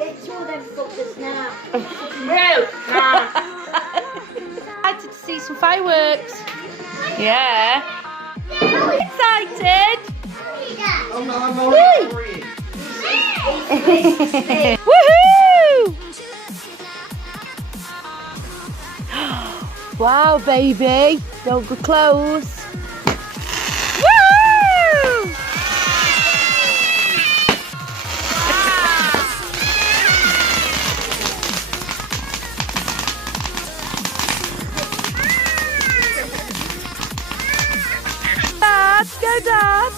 Get two of them fuckers now. No. Excited to see some fireworks. Yeah. Excited. Oh no, I'm only 3. Woohoo! Wow, baby. Don't go close. Woo! Dad, go Dad.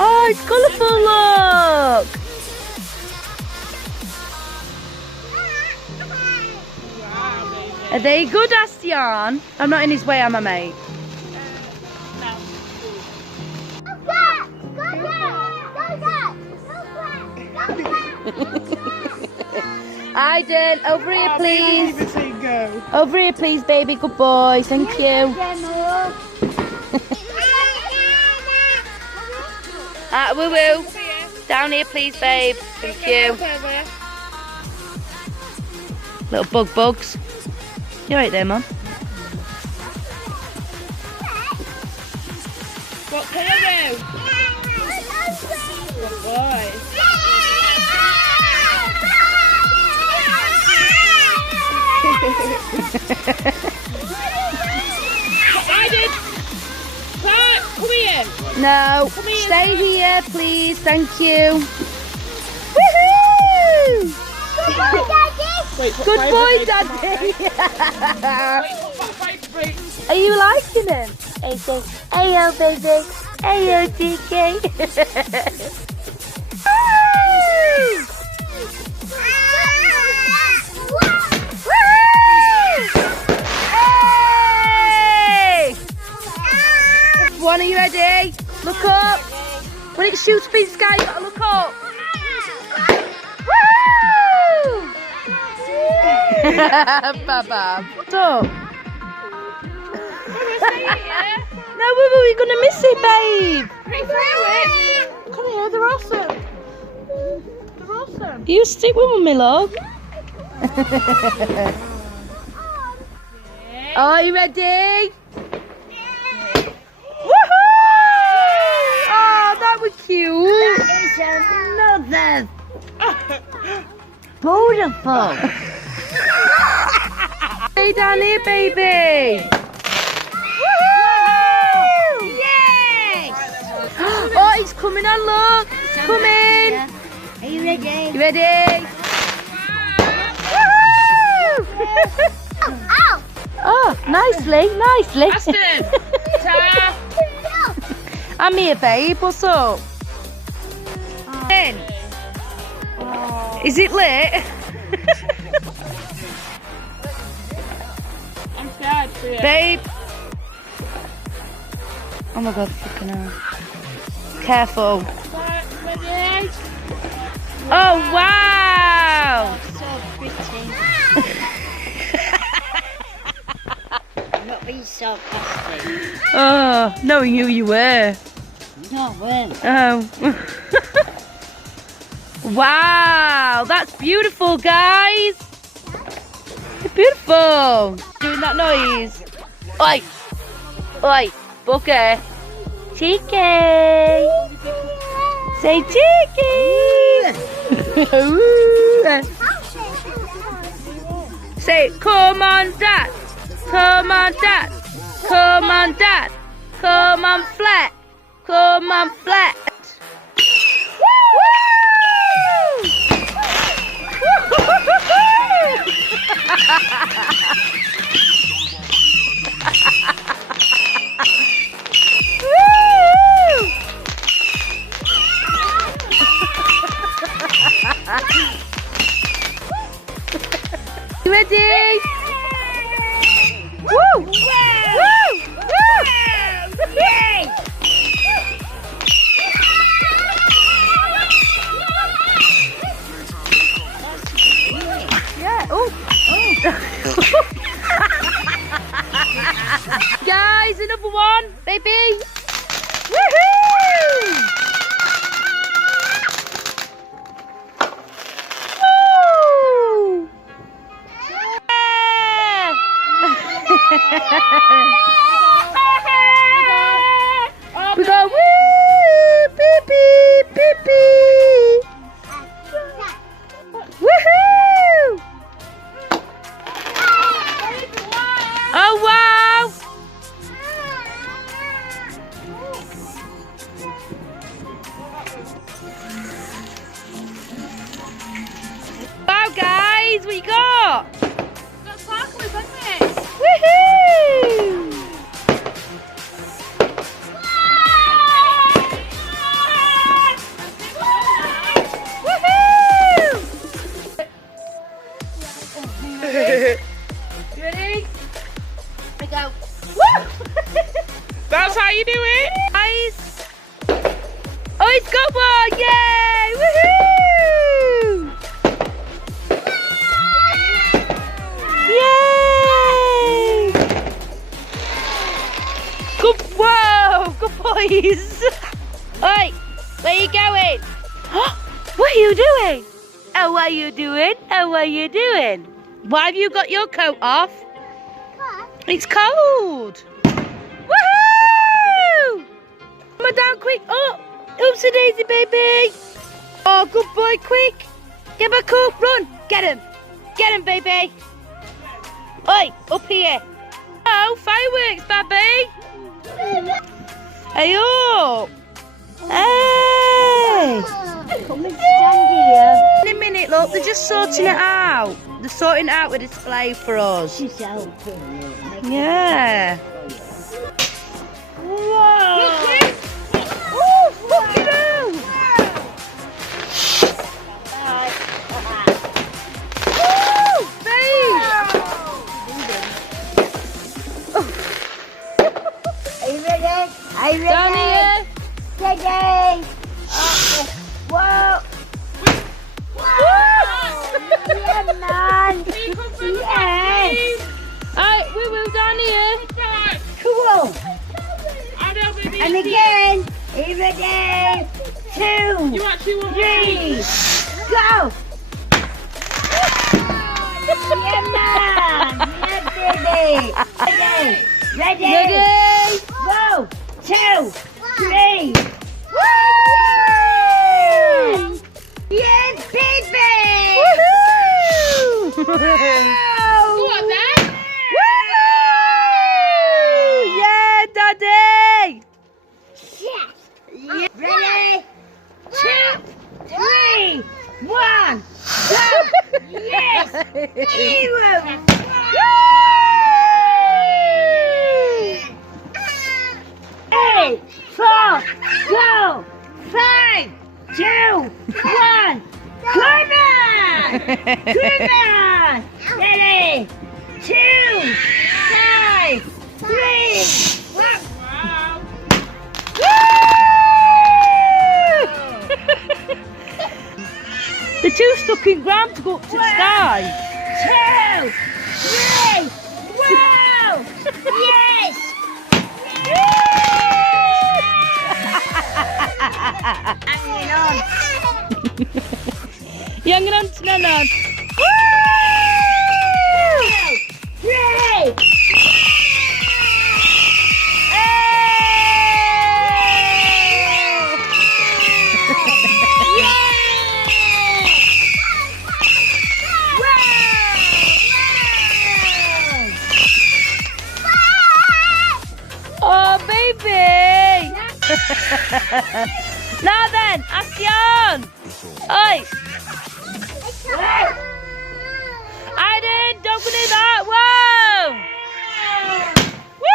Oh, it's colourful, look. Are they good, Astian? I'm not in his way, am I, mate? Aiden, over here, please. Over here, please, baby. Good boy. Thank you. Woo woo. Down here, please, babe. Thank you. Little bugs. You're right there, Mum. What can I do? Good boy. I did. Come here. No. Come here. Stay here, please. Thank you. Woohoo! Wait, Good boy, Daddy. Are you liking him? He says, "Ayo, baby. Ayo, DK." Hey! One, are you ready? Look up. When it shoots through the sky, you gotta look up. Woo! Baba. Stop. No, we're gonna miss it, babe. Come here, they're awesome. They're awesome. You stick with me, love. Are you ready? Woohoo! Oh, that was cute. That is another beautiful. Stay down here, baby. Woohoo! Yes! Oh, he's coming on, look. Come in. Are you ready? You ready? Woohoo! Ow! Oh, nicely. Aston. Ta. I'm here, babe. What's up? In. Is it lit? I'm scared for you. Babe. Oh my god, fucking hell. Careful. Ready? Oh, wow. So pretty. I'm not being sarcastic. Oh, knowing who you were. No, when? Oh. Wow, that's beautiful, guys. It's beautiful. Doing that noise. Oi. Oi, Booker. Cheeky. Say cheeky. Say, come on, Dad. Come on, Dad. Come on, Dad. Come on, flat. Come on, flat. You ready? Woo! Woo! Woo! Yay! Oh, he's got one! Yay! Woohoo! Yay! Good, whoa! Good boys! Oi, where are you going? What are you doing? Oh, what are you doing? Oh, what are you doing? Why have you got your coat off? It's cold. Woohoo! Come on down quick. Oh, oopsie daisy, baby. Oh, good boy, quick. Get back up, run. Get him. Get him, baby. Oi, up here. Oh, fireworks, baby. Hey, up. Hey. Come and stand here. In a minute, look, they're just sorting it out. They're sorting out the display for us. She's helping you. Yeah. Whoa. Oh, fucking hell. Woo, babe. Are you ready? Are you ready? Down here. Steady. Whoa. Yeah, man. Yeah. Alright, woo down here. Cool. And again. Are you ready? 2, 3. Go. Yeah, man. Yeah, baby. Ready. Ready? Go. 2, 3. Woo! Yes, baby! Woohoo! Wow! Yeah, Daddy! Yes! Ready? 2, 3, 1. Go! Yes! Hero! 8, 4, go! 5, 2, 1. Come on! Come on! Ready? 2, 5, 3, 1. The two stuck in ground to go up to the sky. 2, 3. Wow! Yes! Hanging on. You're hanging on to Nanon. Woo! 3. Oh, baby! Now then, action! Oi! Aiden, don't do that! Whoa! Woo!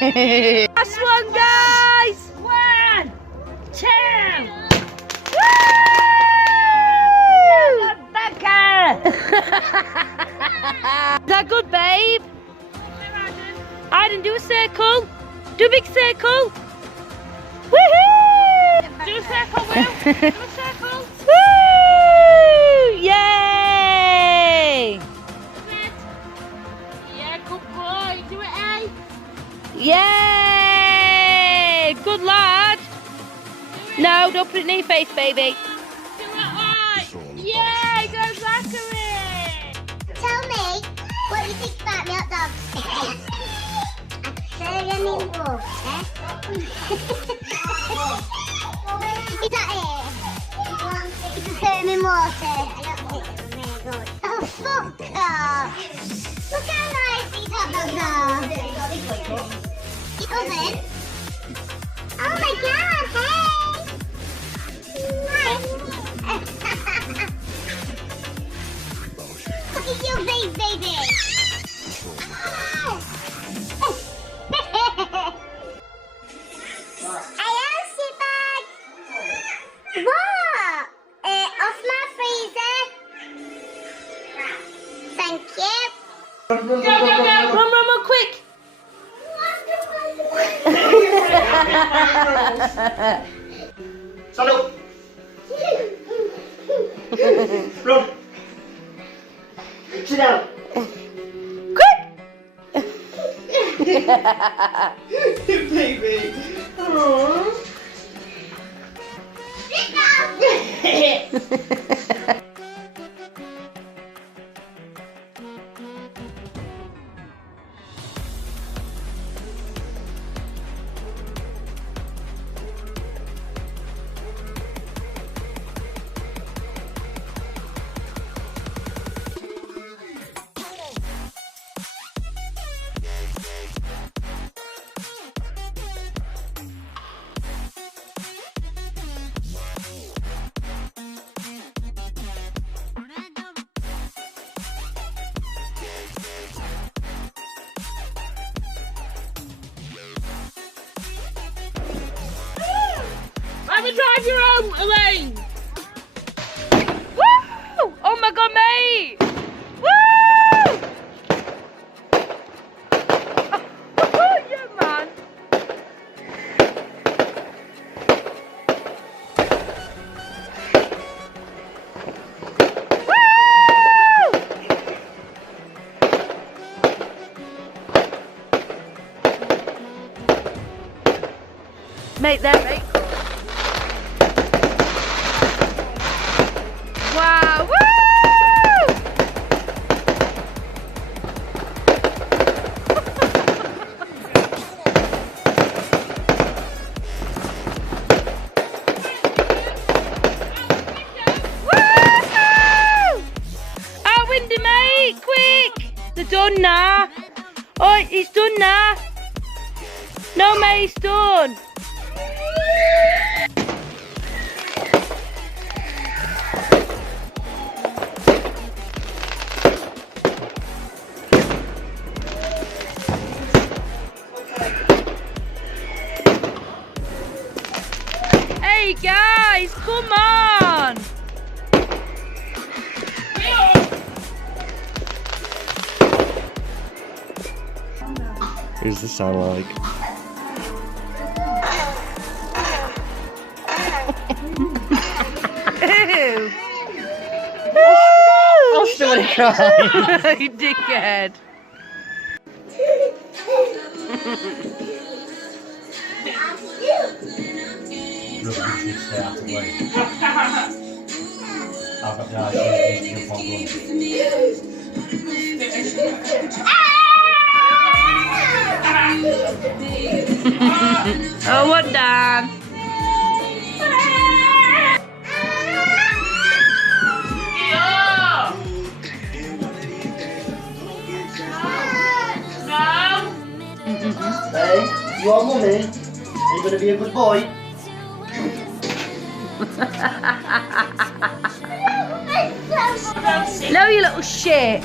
Hey! Last one, guys! 1, 2. Is that good, babe? Aiden, do a circle. Do a big circle. Woohoo! Do a circle, Will. Do a circle. Woo! Yay! Yeah, good boy. Do it, eh? Yay! Good lad. No, don't put it in your face, baby. Do it right. Yeah, go Zachary. Tell me what you think about my hot dogs. I prefer them in water. Is that it? You prefer them in water? I don't think it's very good. Oh, fuck off. Look how nice these hot dogs are. Oven. Oh my god, hey! Look at your face, baby! I am Sipag! What? Off my freezer? Thank you. Run, run, Stand up. Run. Sit down. Quick! Baby. Aww. Have a drive your own, Elaine. Woo! Oh my god, mate! Woo! Oh, yeah, man. Woo! Mate, there, mate. Wow! Woo! Woo! Outwind him, mate! Quick! They're done now. Oh, it's done now. No, mate, it's done. Hey guys, come on! Who's the sound like? Ew! I'm still gonna cry. You dickhead. Stay out of the way. I've got the idea of one Oh, what Dan? Hey, you want mummy? Are you gonna be a good boy? No, you little shit.